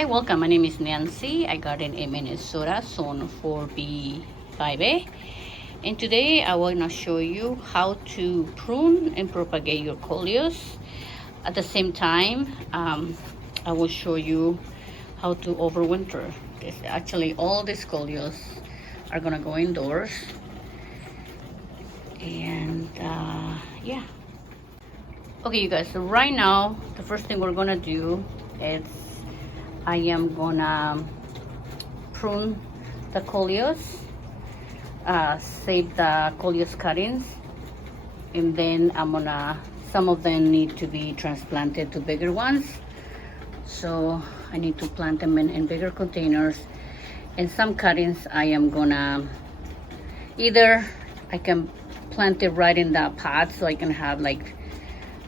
Hi, welcome. My name is Nancy. I garden in Minnesota, zone 4B5A. And today I want to show you how to prune and propagate your coleus. At the same time, I will show you how to overwinter. Actually, all these coleus are gonna go indoors. And yeah. Okay, you guys, so right now, the first thing we're gonna do is I am gonna prune the coleus, save the coleus cuttings, and then some of them need to be transplanted to bigger ones. So I need to plant them in bigger containers. And some cuttings I am gonna, either I can plant it right in the pot so I can have like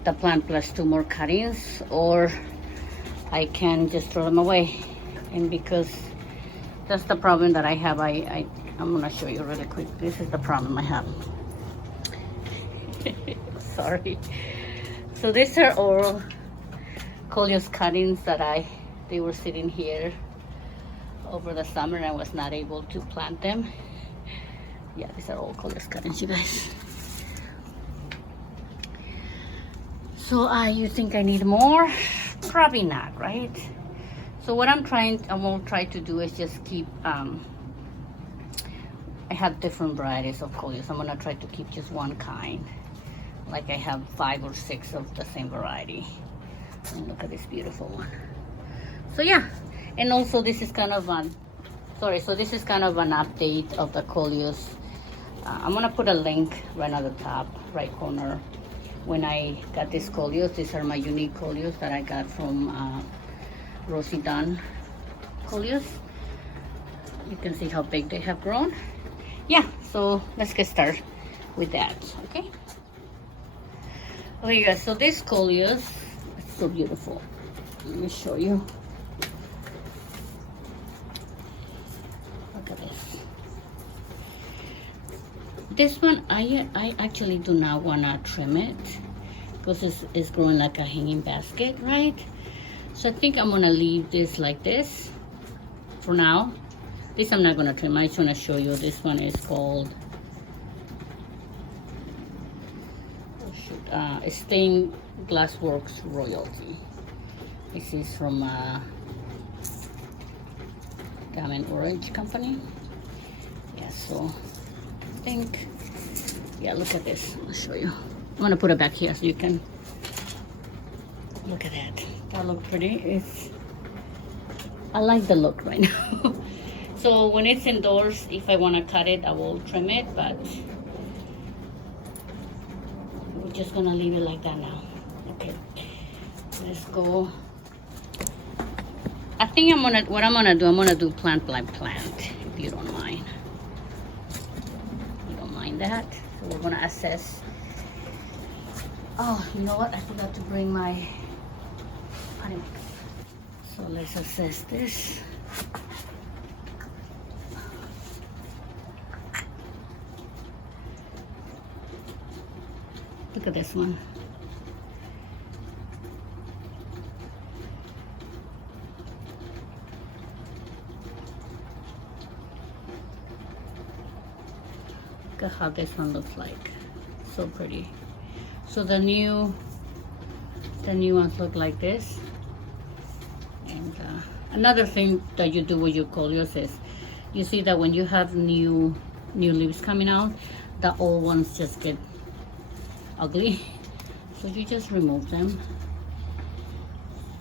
the plant plus 2 more cuttings, or I can just throw them away. And because that's the problem that I have, I'm gonna show you really quick. This is the problem I have. Sorry. So these are all coleus cuttings that they were sitting here over the summer and I was not able to plant them. Yeah, these are all coleus cuttings, you guys. So you think I need more? Probably not, right? So what I will try to do is just keep, I have different varieties of coleus. I'm gonna try to keep just one kind. Like I have 5 or 6 of the same variety. And look at this beautiful one. So yeah, and also this is kind of this is kind of an update of the coleus. I'm gonna put a link right on the top right corner. When I got this coleus, these are my unique coleus that I got from Rosie Dunn Coleus. You can see how big they have grown. Yeah, so let's get started with that, okay? Okay guys, so this coleus is so beautiful. Let me show you. Look at this. This one, I actually do not want to trim it because it's growing like a hanging basket, right? So I think I'm going to leave this like this for now. This I'm not going to trim. I just want to show you. This one is called Stained Glass Works Royalty. This is from Diamond Orange Company. Yeah, so I think, yeah, look at this. I'll show you. I'm gonna put it back here so you can look at that. That look pretty. I like the look right now. So when it's indoors, if I want to cut it, I will trim it, but we're just gonna leave it like that now. Okay, let's go. I think I'm gonna do plant by plant, if you don't mind. You don't mind that? So we're gonna assess. Oh, you know what? I forgot to bring my potting mix. So let's assess this. Look at this one. Look at how this one looks like. So pretty. So the new ones look like this. And another thing that you do with your coleus is, you see that when you have new leaves coming out, the old ones just get ugly. So you just remove them.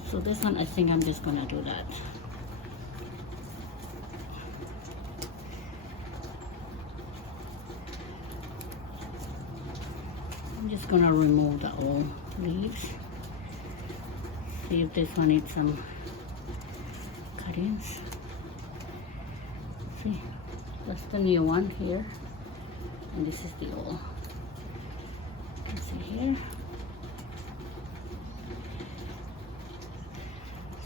So this one, I think I'm just gonna do that. I'm just gonna remove the old leaves. See if this one needs some cuttings. See, that's the new one here, and this is the old. You can see here.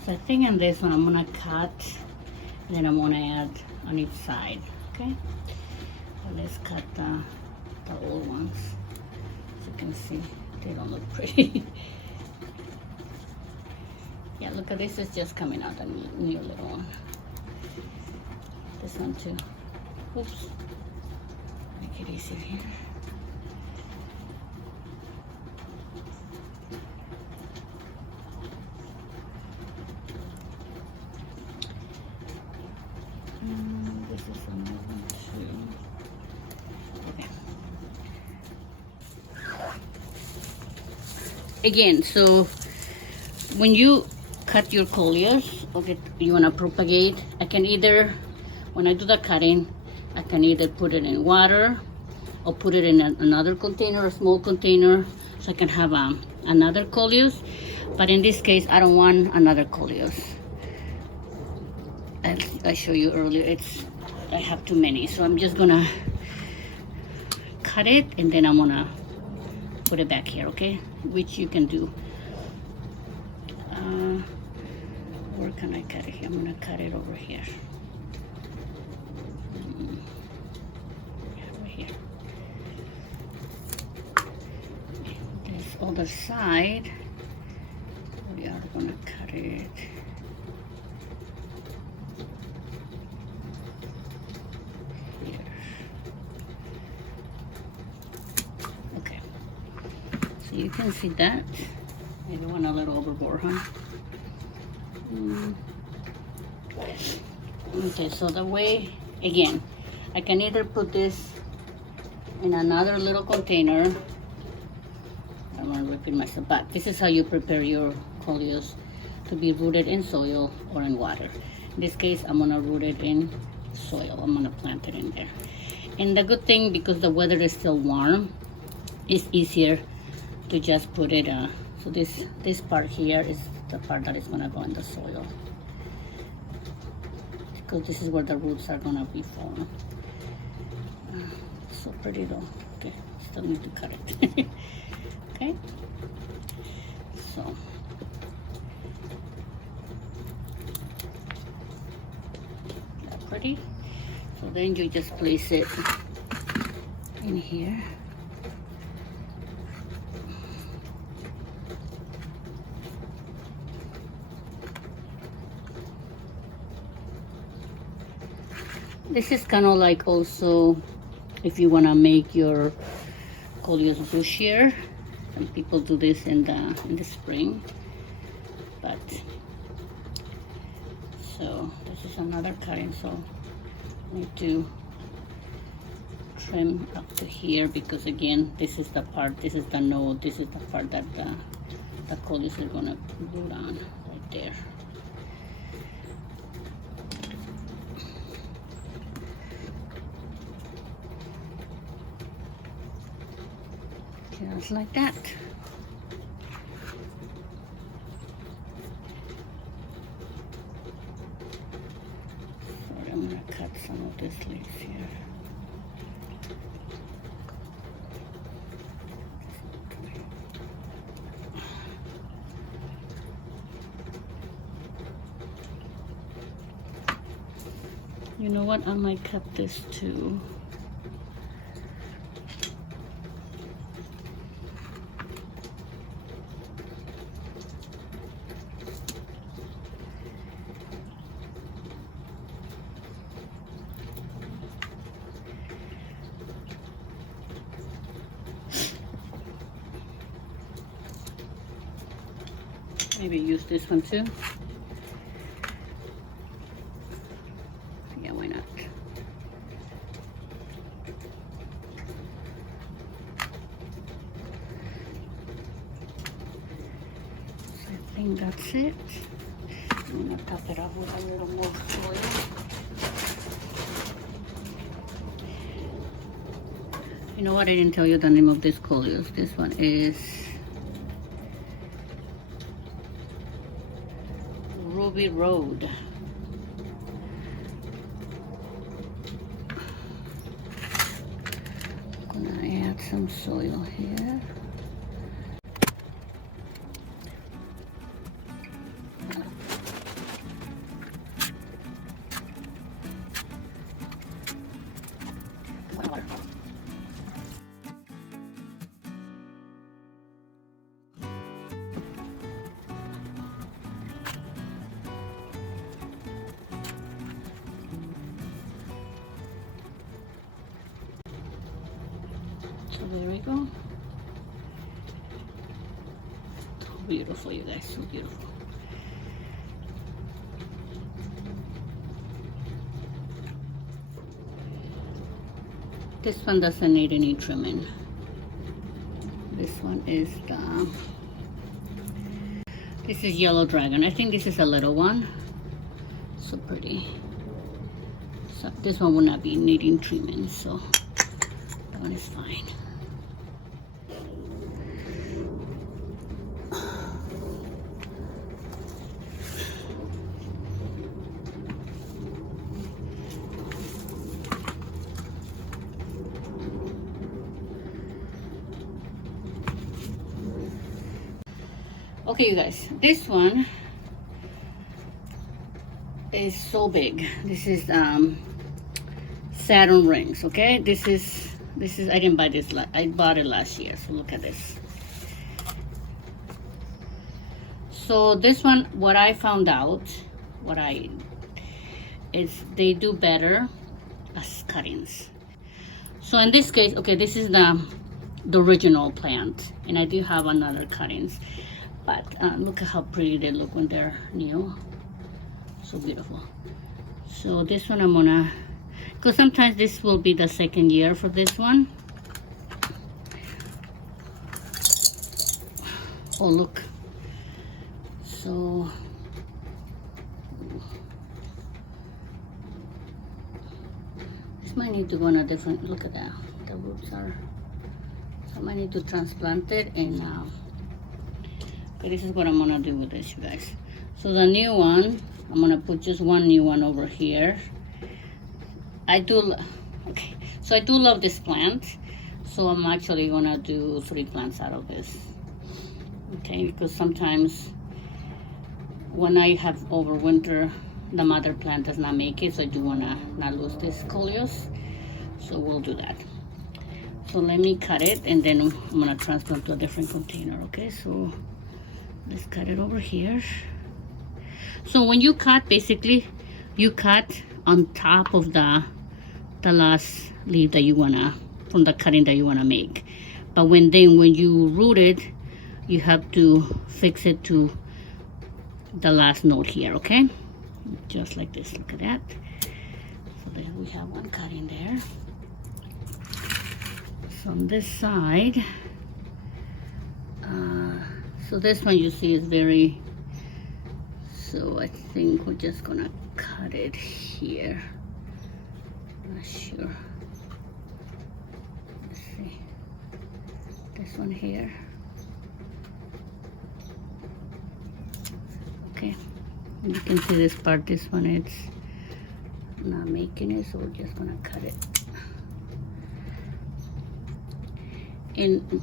So I think on this one I'm gonna cut, and then I'm gonna add on each side. Okay. So let's cut the old ones. As you can see, they don't look pretty. Yeah, look at this, is just coming out, a new little one. This one too. Oops. Make it easy here. This is another one too. Okay. Again, so when you cut your coleus, okay, you want to propagate, I can either, when I do the cutting, I can either put it in water or put it in another container, a small container, so I can have another coleus. But in this case, I don't want another coleus. I showed you earlier, I have too many, so I'm just gonna cut it and then I'm gonna put it back here, okay? Which you can do. Where can I cut it here? I'm gonna cut it over here. Over here. This other side, we are gonna cut it. Here. Okay. So you can see that. Maybe went a little overboard, huh? Okay, so the way, again, I can either put this in another little container. I don't want to repeat myself, but this is how you prepare your coleus to be rooted in soil or in water. In this case, I'm gonna root it in soil. I'm gonna plant it in there. And the good thing, because the weather is still warm, it's easier to just put it, so this part here is the part that is gonna go in the soil. Because this is where the roots are gonna be formed. So pretty though. Okay, still need to cut it. Okay, so that's pretty. So then you just place it in here. This is kind of like also if you want to make your coleus bushier. Some people do this in the spring, but so this is another cutting, so I need to trim up to here, because again, this is the part, this is the node, this is the part that the coleus is gonna root on right there. Just like that. Sorry, I'm gonna cut some of these leaves here. You know what? I might cut this too. Maybe use this one too. Yeah, why not? So I think that's it. I'm gonna top it off with a little more soil. You know what? I didn't tell you the name of this coleus. This one is Ruby Road. I'm gonna add some soil here. So there we go. So beautiful, you guys, so beautiful. This one doesn't need any trimming. This one is this is yellow dragon. I think this is a little one. So pretty. So this one will not be needing treatment, so that one is fine. Okay, you guys, this one is so big. This is Saturn rings. Okay, this is I didn't buy this. I bought it last year. So look at this. So this one, what I found out, is they do better as cuttings. So in this case, okay, this is the original plant, and I do have another cuttings. But look at how pretty they look when they're new. So beautiful. So this one I'm gonna, because sometimes this will be the second year for this one. Oh, look. So this might need to go on a different, look at that. The roots are, so I might need to transplant it, and okay, this is what I'm gonna do with this, you guys. So the new one, I'm gonna put just one new one over here. Okay, so I do love this plant, so I'm actually gonna do 3 plants out of this. Okay, because sometimes when I have overwinter, the mother plant does not make it, so I do wanna not lose this Coleus. So we'll do that. So let me cut it, and then I'm gonna transplant to a different container. Okay, so let's cut it over here. So when you cut, basically, you cut on top of the last leaf that you wanna, from the cutting that you wanna make. But when you root it, you have to fix it to the last node here, okay? Just like this, look at that. So there we have one cutting there. So on this side, so this one you see is very, so I think we're just gonna cut it here. Not sure. Let's see. This one here. Okay. You can see this part, this one it's not making it, so we're just gonna cut it. And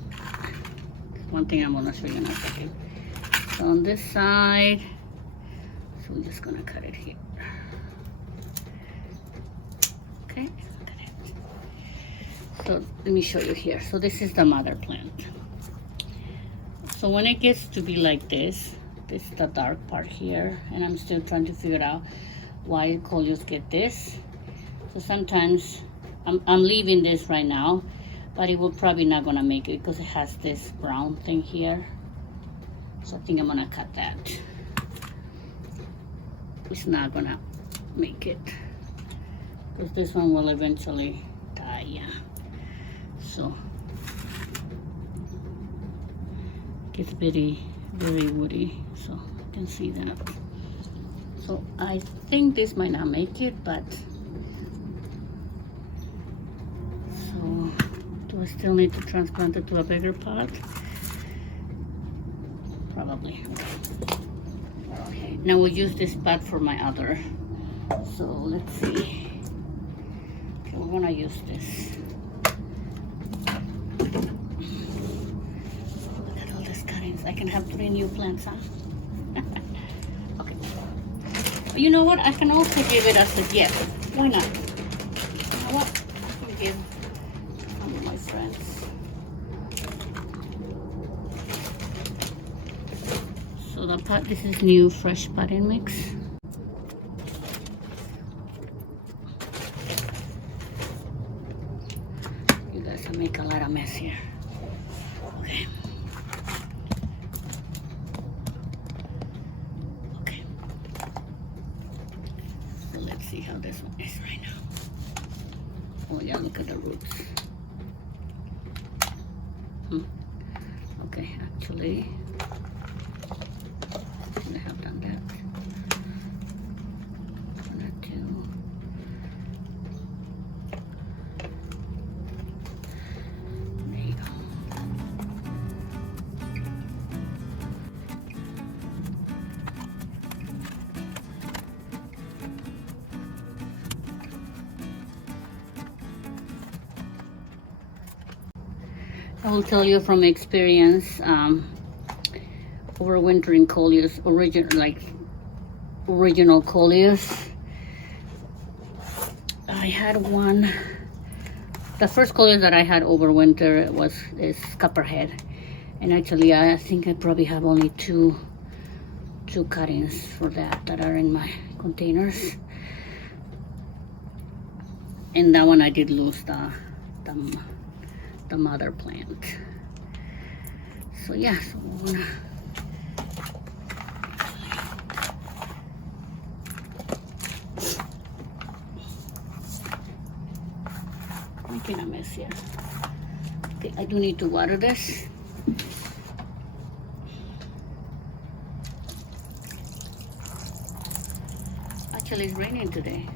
one thing I'm gonna show you in a second. So on this side, so we're just gonna cut it here. Okay, look at it. So let me show you here. So this is the mother plant. So when it gets to be like this is the dark part here, and I'm still trying to figure out why Coleus get this. So sometimes I'm leaving this right now, but it will probably not gonna make it because it has this brown thing here. So I think I'm gonna cut that. It's not gonna make it because this one will eventually die, yeah. So it gets very, very woody, so you can see that. So I think this might not make it, but so do I still need to transplant it to a bigger pot? Probably. Okay, now we'll use this pot for my other. So let's see. Okay, we're gonna use this. Look at all these cuttings. I can have 3 new plants, huh? Okay. You know what? I can also give it as a gift. Why not? You know what? I can give some of my friends. So the pot, this is new fresh potting mix. You you guys, I make a lot of mess here. Okay. Okay. So let's see how this one is right now. Oh yeah, look at the roots. Okay, actually, I have done that. One or two. There you go. I will tell you from experience, Overwintering Coleus, original Coleus. I had one. The first Coleus that I had overwinter is Copperhead, and actually I think I probably have only two cuttings for that are in my containers. And that one I did lose the mother plant. So yeah, so we're gonna making a mess here. Okay, I do need to water this. Actually, it's raining today.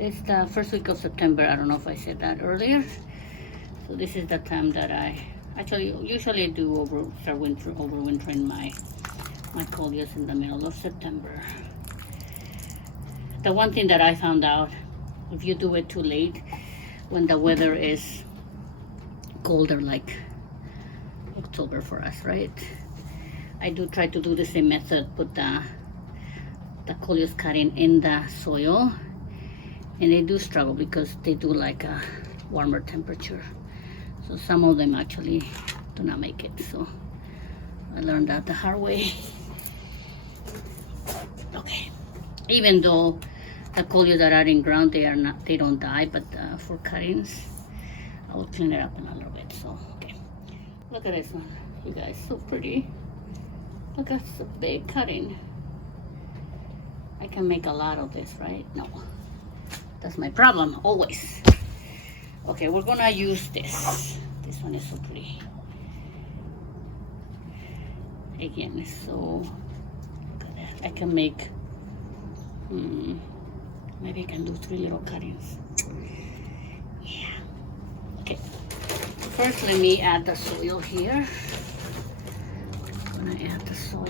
It's the first week of September. I don't know if I said that earlier. So this is the time that I usually do overwintering my Coleus in the middle of September. The one thing that I found out, if you do it too late, when the weather is colder, like October for us, right? I do try to do the same method, put the Coleus cutting in the soil, and they do struggle because they do like a warmer temperature. So some of them actually do not make it. So I learned that the hard way. Okay. Even though the Coleus that are in ground, they don't die, but for cuttings, I will clean it up in a little bit. So okay. Look at this one, you guys, so pretty. Look at the big cutting. I can make a lot of this, right? No. That's my problem, always. Okay, we're gonna use this. This one is so pretty. Again, so look at that. I can make, maybe I can do 3 little cuttings. Yeah. Okay. First, let me add the soil here. I'm gonna add the soil.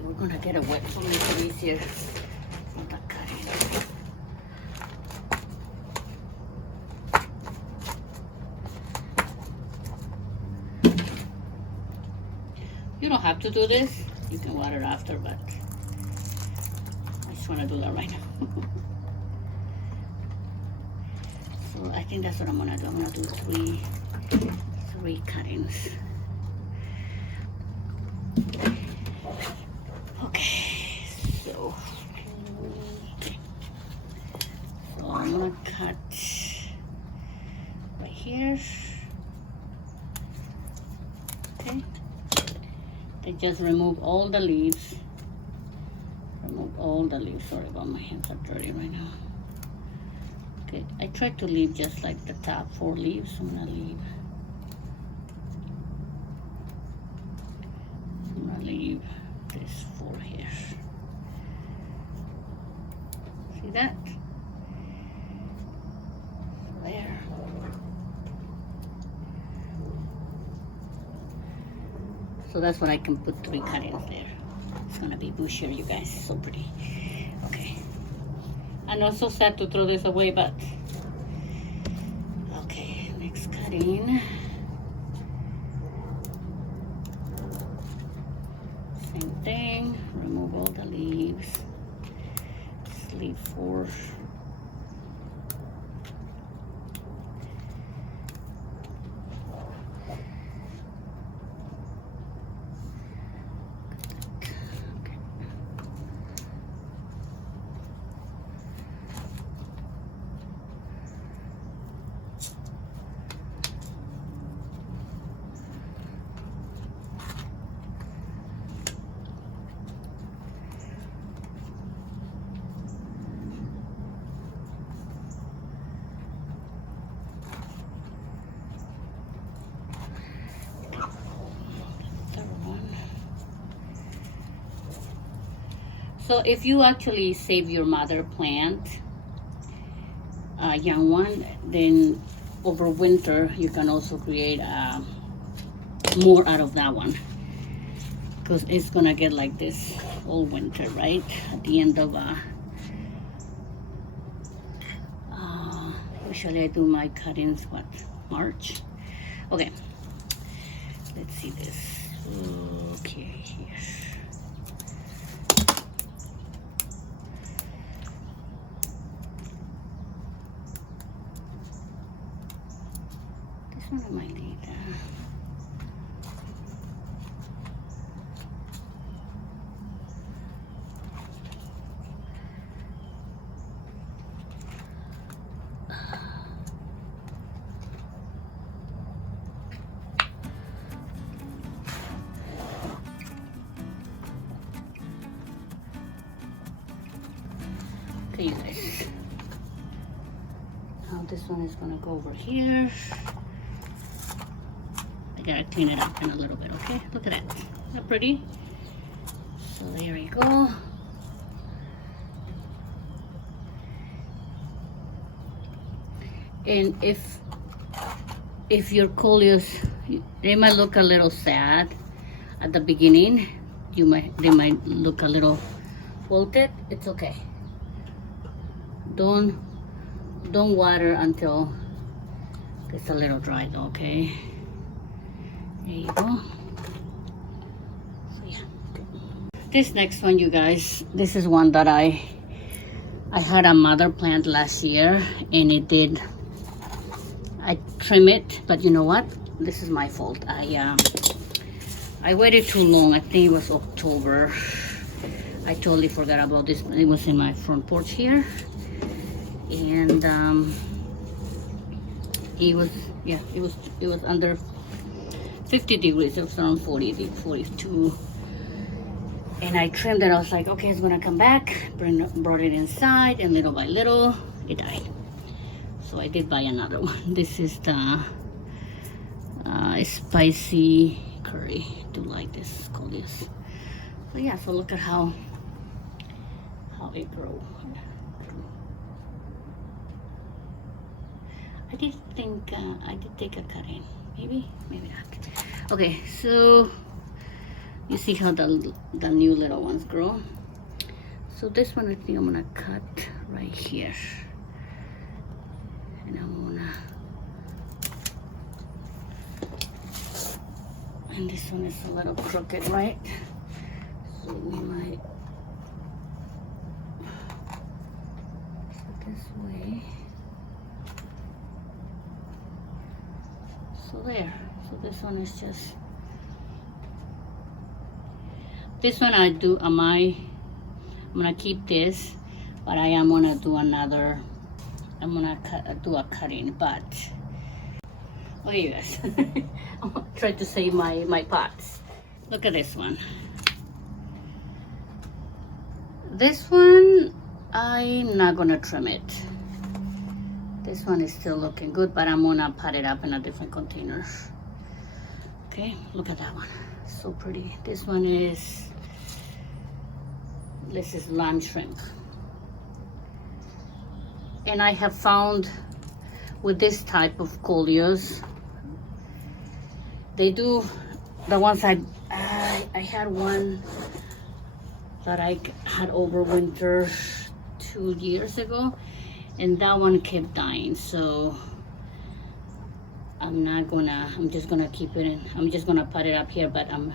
We're gonna get it wet so it's easier for the cutting. You don't have to do this. You can water after, but I just want to do that right now. So I think that's what I'm gonna do. I'm gonna do three cuttings. So I'm gonna cut right here. Okay. They just remove all the leaves. Remove all the leaves. Sorry about my hands are dirty right now. Okay, I tried to leave just like the top 4 leaves. I'm gonna leave this 4 here. See that? There. So that's what I can put 3 cuttings there. It's gonna be bushier, you guys. So pretty. Okay. I know it's so sad to throw this away, but okay. Next cutting. Same thing. Remove all the leaves. Just leave 4. So if you actually save your mother plant, young one, then over winter you can also create more out of that one, because it's gonna get like this all winter, right? At the end of usually I do my cuttings what, March? Okay, let's see this. Okay, here. This one I might need. Okay, you guys. Now this one is gonna go over here. I gotta clean it up in a little bit, okay? Look at that. Isn't that pretty? So there we go. And if your coleus, they might look a little sad at the beginning. They might look a little wilted. It's okay. Don't water until it's a little dry though, okay? There you go. So yeah. This next one, you guys, this is one that I had a mother plant last year, and I trim it, but you know what? This is my fault. I waited too long. I think it was October. I totally forgot about this. It was in my front porch here. And it was under 50 degrees. It was around 42. And I trimmed it. I was like, okay, it's gonna come back. Brought it inside, and little by little it died. So I did buy another one. This is the spicy curry. I do like this Coleus. So yeah, so look at how it grew. I did think I did take a cut in. Maybe not. Okay, so you see how the new little ones grow. So this one I think I'm gonna cut right here, and and this one is a little crooked, right? So we might put this way. So there. So this one is just. This one I'm gonna keep this, but I am gonna do another. I'm gonna do a cutting, but okay, you guys. I'm gonna try to save my pots. Look at this one. This one I'm not gonna trim it. This one is still looking good, but I'm gonna pot it up in a different container. Okay, look at that one. So pretty. This is lime shrimp. And I have found with this type of Coleus, they do, the ones I had one that I had Overwinter 2 years ago, and that one kept dying. So I'm just gonna keep it in. I'm just gonna put it up here, but I'm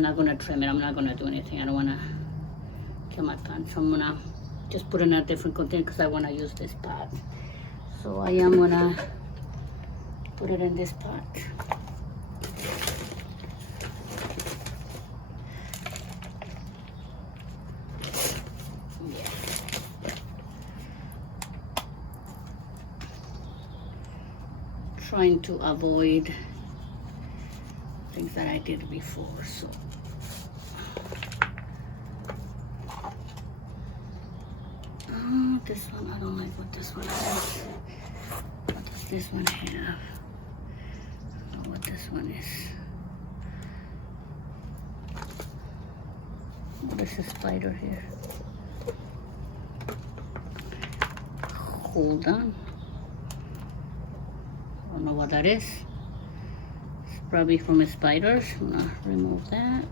not gonna trim it. I'm not gonna do anything. I don't wanna kill my plant. So I'm gonna just put it in a different container because I wanna use this pot. So I am gonna put it in this pot. Trying to avoid things that I did before. So this one, I don't like what this one has. What does this one have? I don't know what this one is. there's a spider here. Hold on. I don't know what that is. It's probably from spiders. I'm gonna remove that.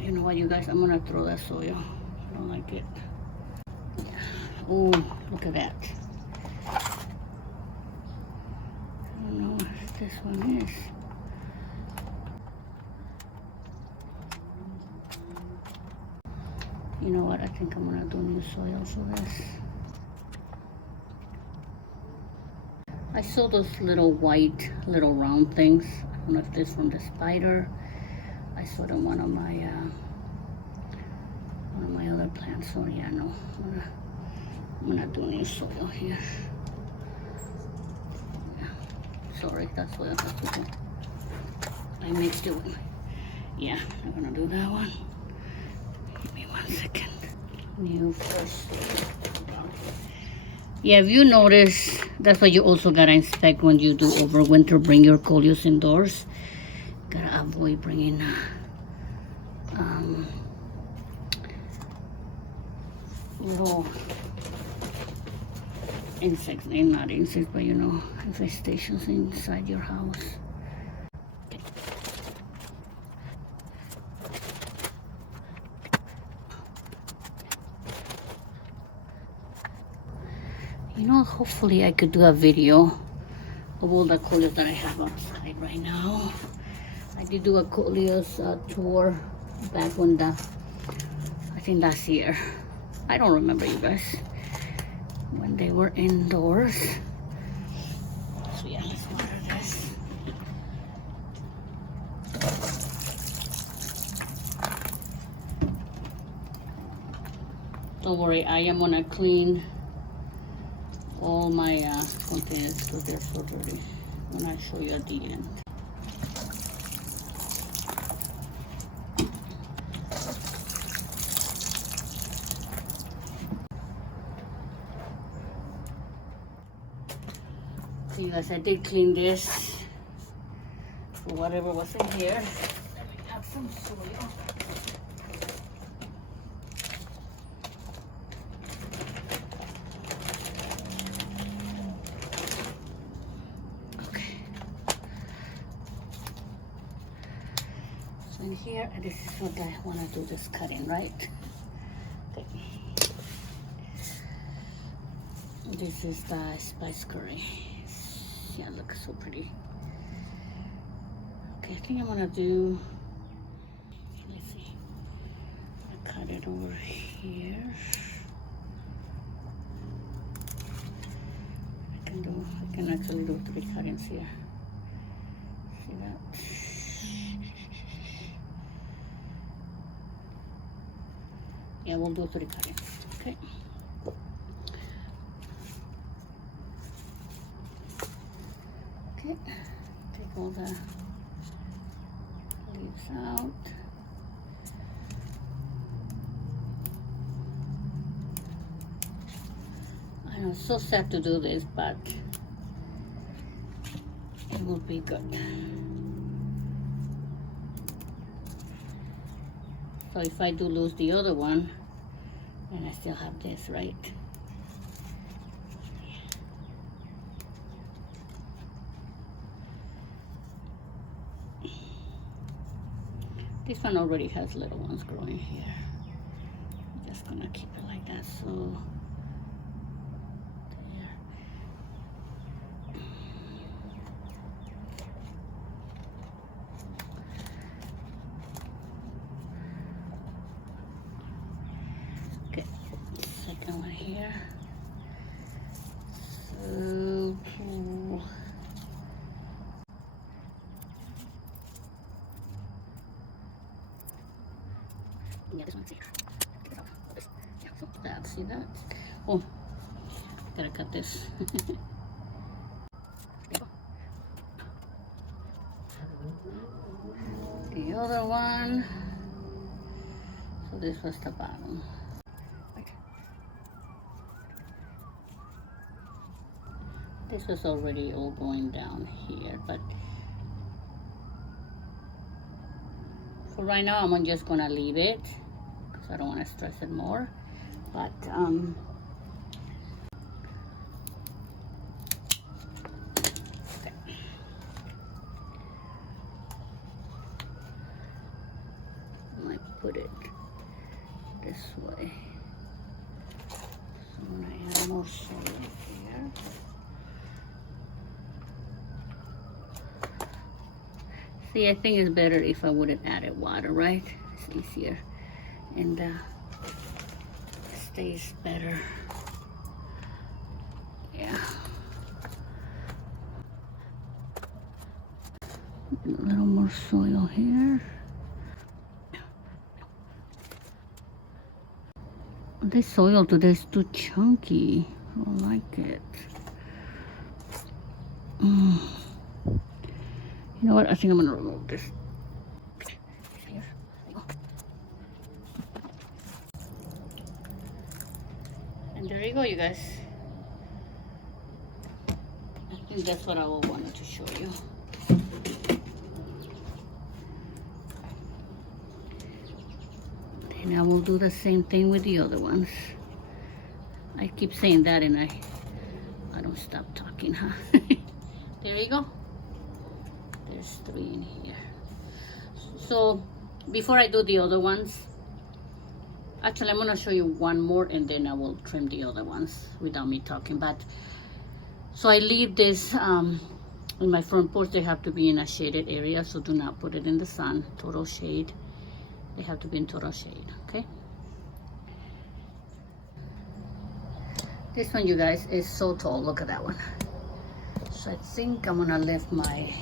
You know what, you guys? I'm gonna throw that soil. I don't like it. Oh, look at that. I don't know what this one is. You know what? I think I'm gonna do new soil for this. I saw those little white, little round things. I don't know if this is from the spider. I saw them on one of my other plants. So yeah, no, I'm gonna do new soil here. Yeah. Sorry, that's what I have to do. I mixed it with. Yeah, I'm gonna do that one. Give me 1 second. New first. Yeah, if you notice, that's what you also gotta inspect when you do overwinter. Bring your coleus indoors. Gotta avoid bringing little insects, not insects, but you know, infestations inside your house. You know, hopefully I could do a video of all the coleus that I have outside right now. I did do a coleus tour back when I think last year. I don't remember, you guys, when they were indoors. So yeah, let's water this. Don't worry, I am gonna clean all my containers because they're so dirty when I show you at the end. So you guys, I did clean this for whatever was in here. Let me add some soil. Okay. So in here, this is what I want to do, this cutting, right? Okay. This is the spice curry. Yeah, it looks so pretty. Okay, I think I'm gonna do, let's see, I cut it over here. I can actually do 3 cuttings here. See that? Yeah, we'll do 3 cuttings, okay? Okay, take all the leaves out. I know it's so sad to do this, but it will be good. So if I do lose the other one, then I still have this, right? This one already has little ones growing here. I'm just gonna keep it like that. So there. Okay, second one here. So cool. Yeah, this one's here. Take it out. This. Yeah, so that, see that? Oh, gotta cut this. The other one. So this was the bottom. This was already all going down here, but So right now I'm just gonna leave it because I don't want to stress it more. But okay. I might put it this way. So I'm gonna add more soil here. See, I think it's better if I wouldn't add water, right? It's easier and stays better. Yeah. A little more soil here. This soil today is too chunky. I don't like it. You know what? I think I'm gonna remove this. Here. And there you go, you guys. I think that's what I wanted to show you. And I will do the same thing with the other ones. I keep saying that and I don't stop talking, huh? There you go. There's 3 in here. So before I do the other ones, actually I'm gonna show you one more and then I will trim the other ones without me talking. But so I leave this in my front porch. They have to be in a shaded area, so do not put it in the sun. Total shade. They have to be in total shade, okay? This one, you guys, is so tall. Look at that one. So I think I'm gonna lift my,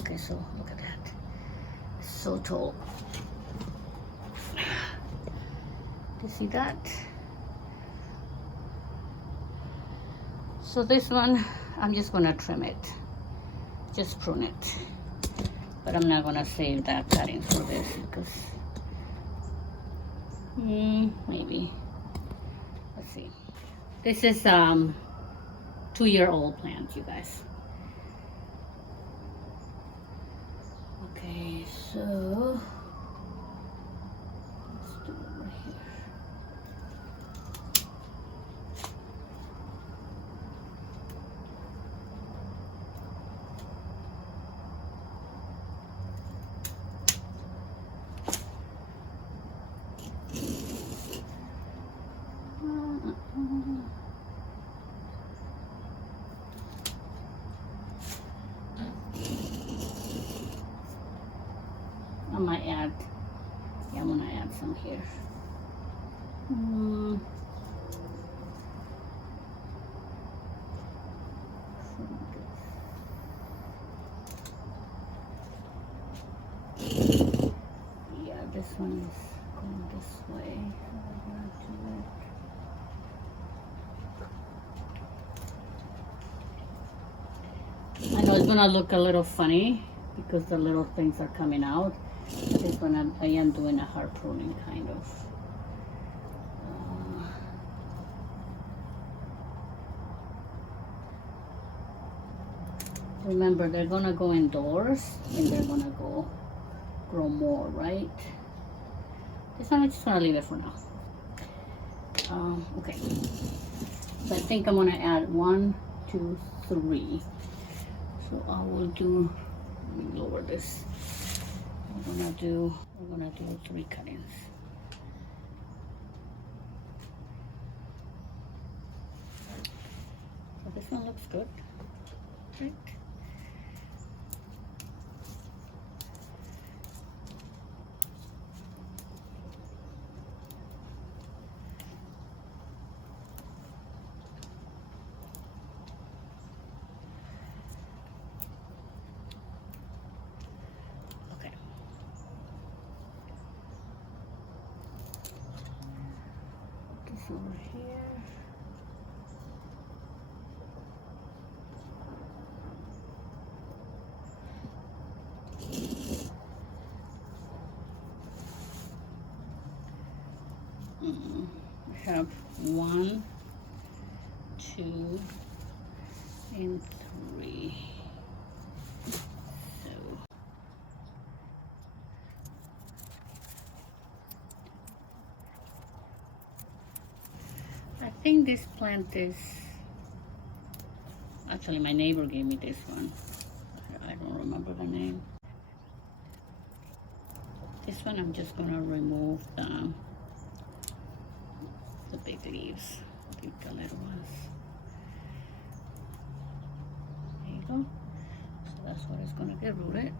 okay, so look at that. So tall. You see that? So this one, I'm just gonna trim it. Just prune it. But I'm not gonna save that cutting for this because maybe. Let's see. This is 2-year-old plant, you guys. Okay, so let's do it over here. I might add, yeah, I'm gonna add some here. Yeah, this one is going this way. I know it's gonna look a little funny because the little things are coming out. This one I am doing a hard pruning kind of. Remember, they're gonna go indoors and they're gonna grow more, right? This one I'm just gonna leave it for now. Okay. So I think I'm gonna add 1, 2, 3. So I will do. Let me lower this. We're gonna do 3 cuttings. So this one looks good, right? Over here. I have 1, 2, and 3. So think this plant is, actually my neighbor gave me this one. I don't remember the name. This one I'm just gonna remove the big leaves, leave the little ones. There you go. So that's what is gonna get rooted.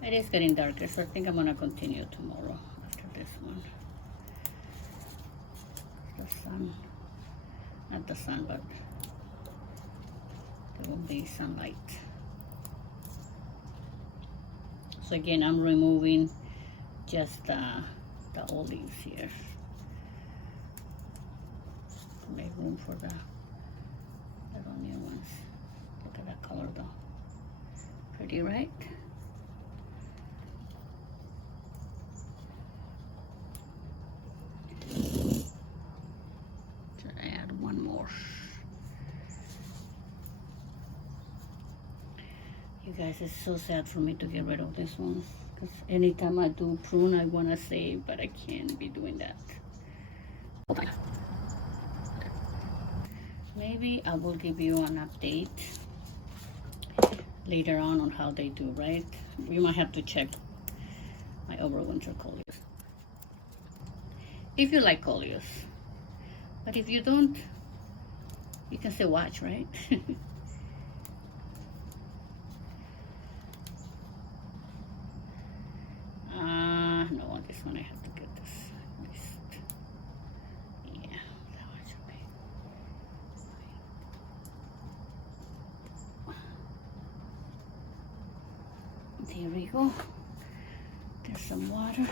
It is getting darker, so I think I'm gonna continue tomorrow after this one. The sun, not the sun, but there will be sunlight. So again, I'm removing just the old leaves here to make room for the little new ones. Look at that color though. Pretty, right? So add one more. You guys, it's so sad for me to get rid of this one, because anytime I do prune, I want to save, but I can't be doing that. Maybe I will give you an update later on how they do, right? You might have to check my Overwinter Coleus. If you like Coleus. But if you don't, you can still watch, right? No, this one I have to get this mixed. Yeah, that one should be. There we go. There's some water.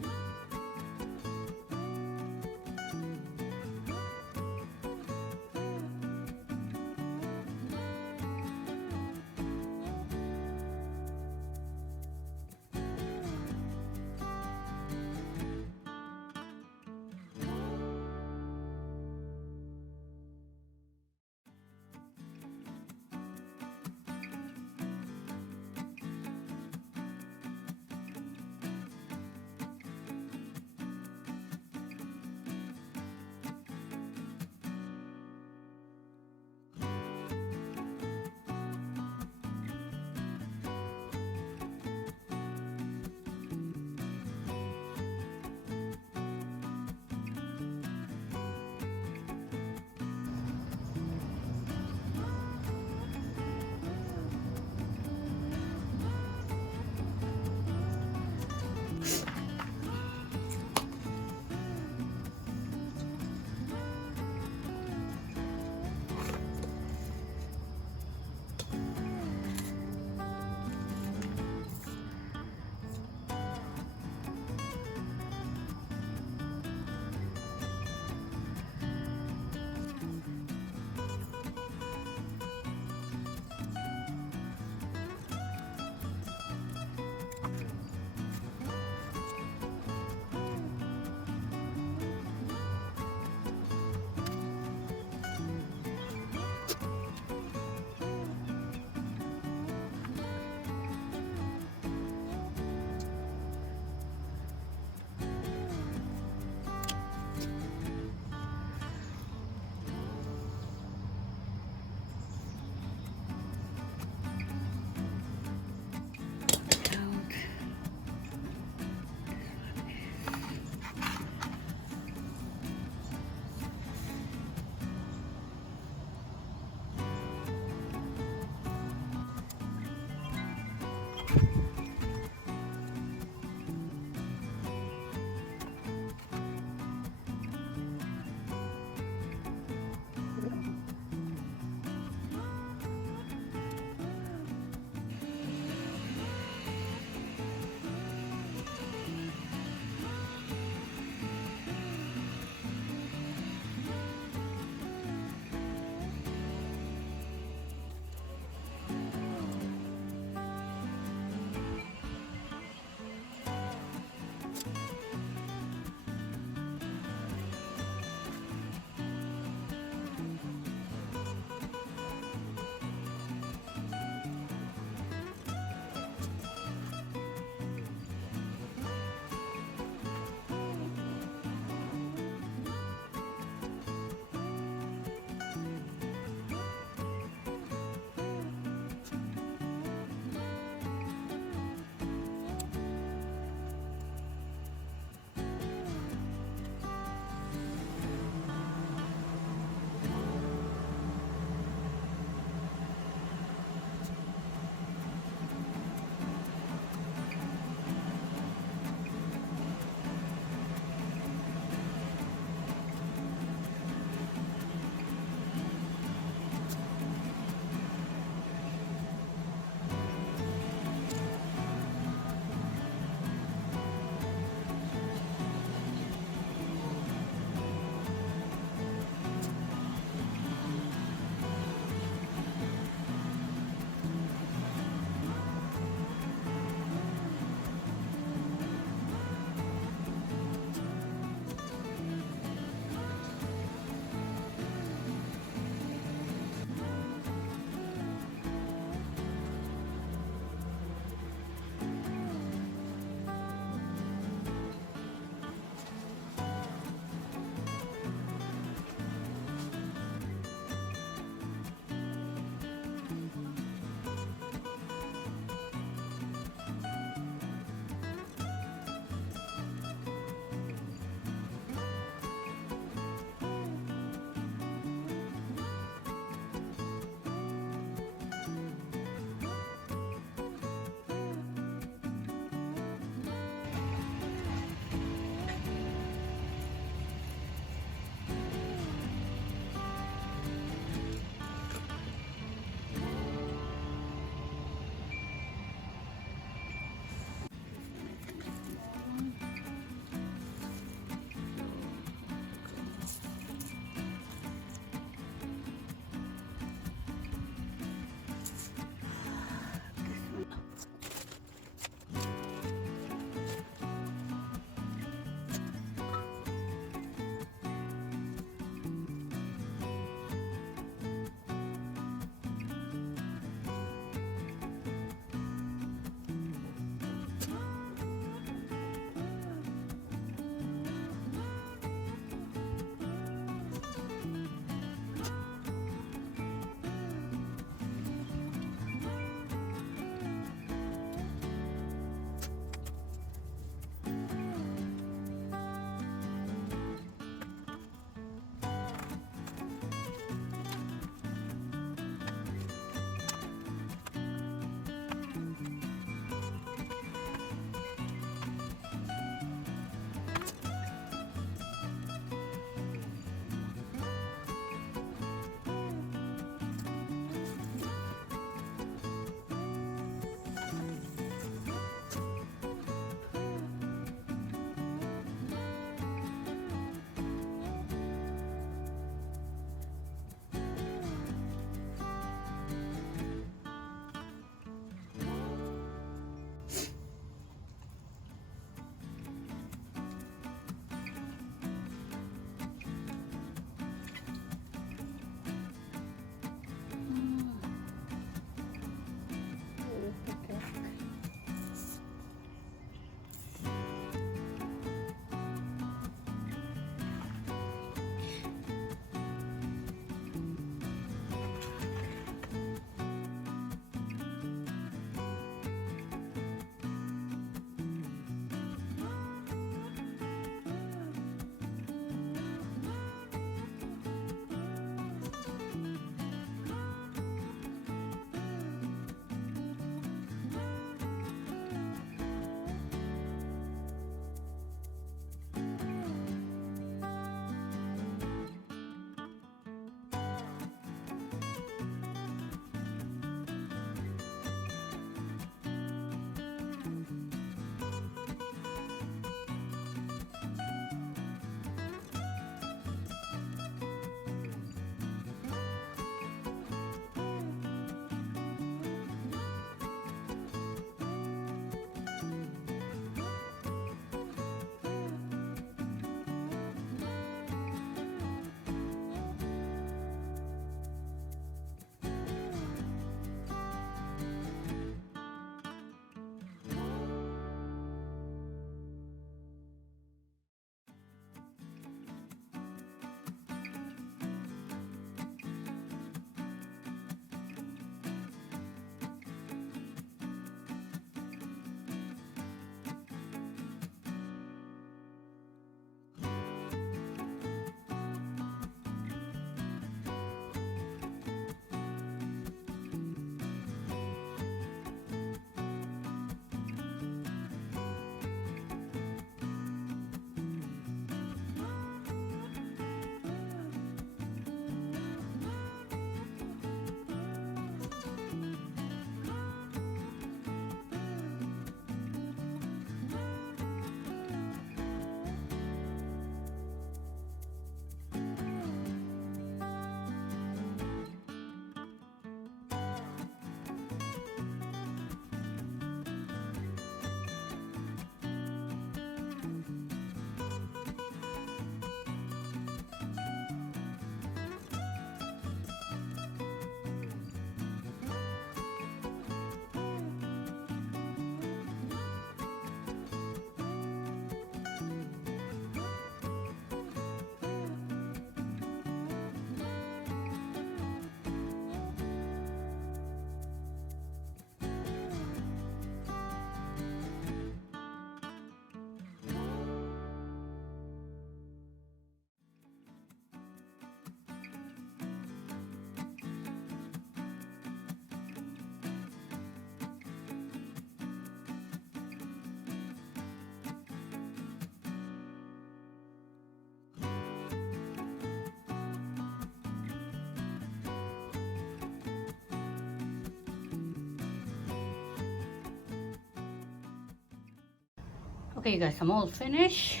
Okay, you guys, I'm all finished.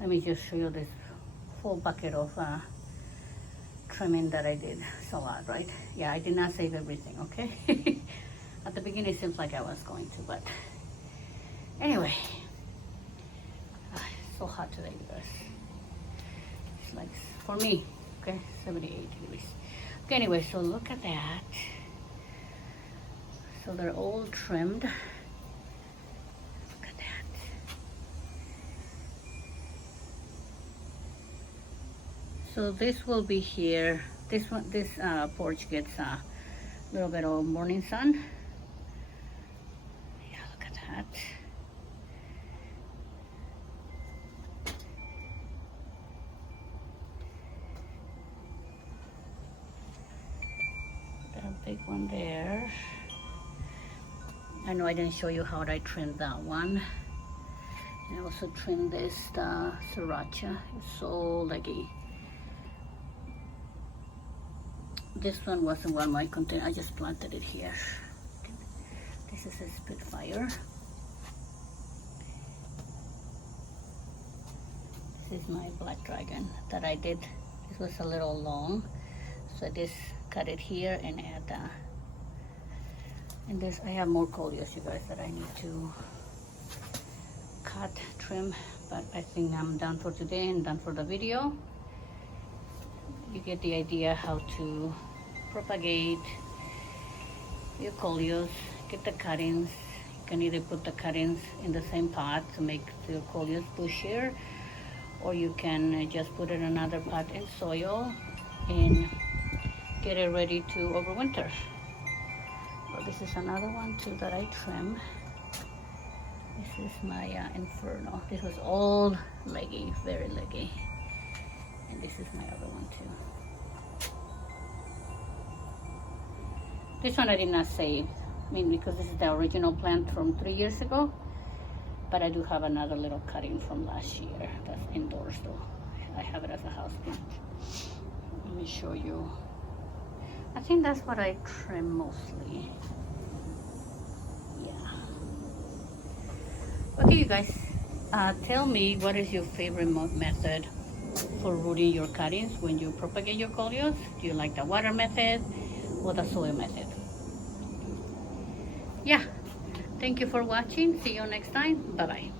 Let me just show you this full bucket of trimming that I did. It's a lot, right? Yeah, I did not save everything, okay? At the beginning it seems like I was going to, but anyway. It's so hot today, you guys. It's like, for me, okay, 78 degrees. Okay, anyway, so look at that. So they're all trimmed. Look at that. So this will be here. This porch gets a little bit of morning sun. Yeah, look at that. Big one there. I know I didn't show you how I trimmed that one. I also trimmed this sriracha. It's so leggy. This one wasn't one of my container. I just planted it here. This is a Spitfire. This is my black dragon that I did. This was a little long, so I just cut it here and add and this I have more coleus, you guys, that I need to cut, trim, but I think I'm done for today and done for the video. You get the idea how to propagate your coleus. Get the cuttings. You can either put the cuttings in the same pot to make the coleus bushier, or you can just put it in another pot in soil and get it ready to overwinter. So this is another one too that I trim. This is my Inferno. This was all leggy, very leggy. And this is my other one too. This one I did not save. I mean, because this is the original plant from 3 years ago. But I do have another little cutting from last year that's indoors though. I have it as a house plant. Let me show you. I think that's what I trim mostly. Yeah. Okay, you guys, tell me what is your favorite method for rooting your cuttings when you propagate your coleus? Do you like the water method or the soil method? Yeah. Thank you for watching. See you next time. Bye-bye.